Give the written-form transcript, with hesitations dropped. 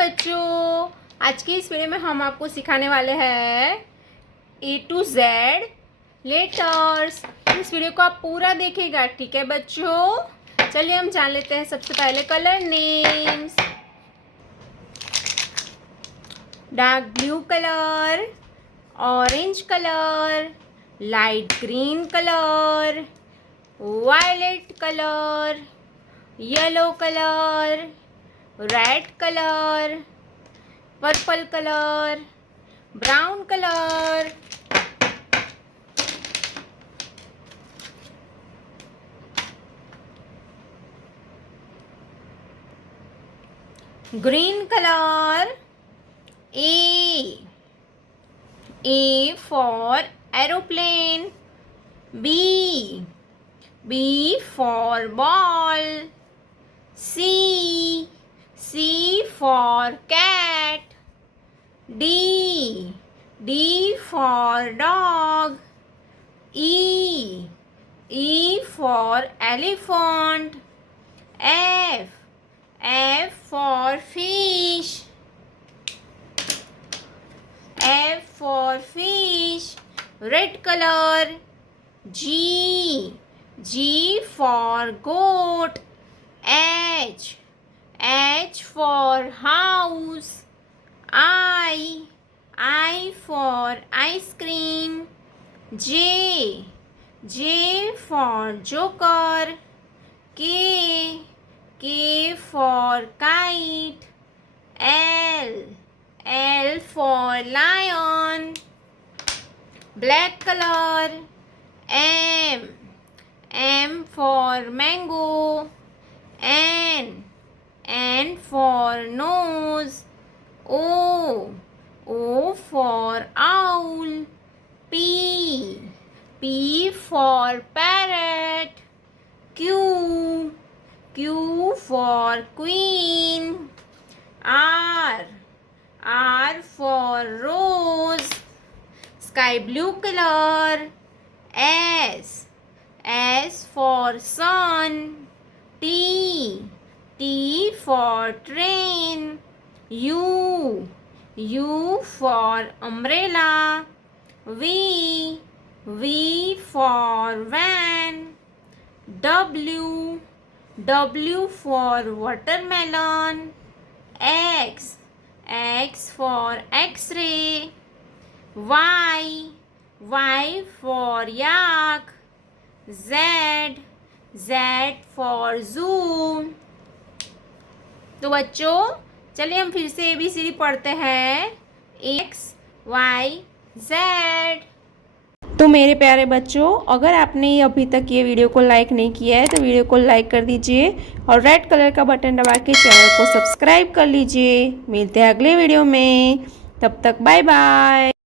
बच्चों, आज की इस वीडियो में हम आपको सिखाने वाले हैं A to Z लेटर्स। इस वीडियो को आप पूरा देखिएगा, ठीक है बच्चों। चलिए हम जान लेते हैं सबसे पहले colour names. Dark blue colour, orange colour, light green colour, violet colour, yellow colour, red colour, purple colour, brown colour, green color. A for aeroplane. B for ball. C for cat. D for dog. E for elephant. F for fish. F for fish. Red color. G for goat. H for house. I for ice cream. J for joker. K for kite. L for lion. Black color. M for mango. N for nose. O for owl. P for parrot. Q for queen. R for rose. Sky blue color. S for sun. T for train. U for umbrella. V for van. W for watermelon. X for X-ray. Y for yak. Z for zoo. तो बच्चों चलिए हम फिर से ABCD पढ़ते हैं। XYZ। तो मेरे प्यारे बच्चों, अगर आपने अभी तक ये वीडियो को लाइक नहीं किया है तो वीडियो को लाइक कर दीजिए और रेड कलर का बटन दबा के चैनल को सब्सक्राइब कर लीजिए। मिलते हैं अगले वीडियो में, तब तक बाय बाय।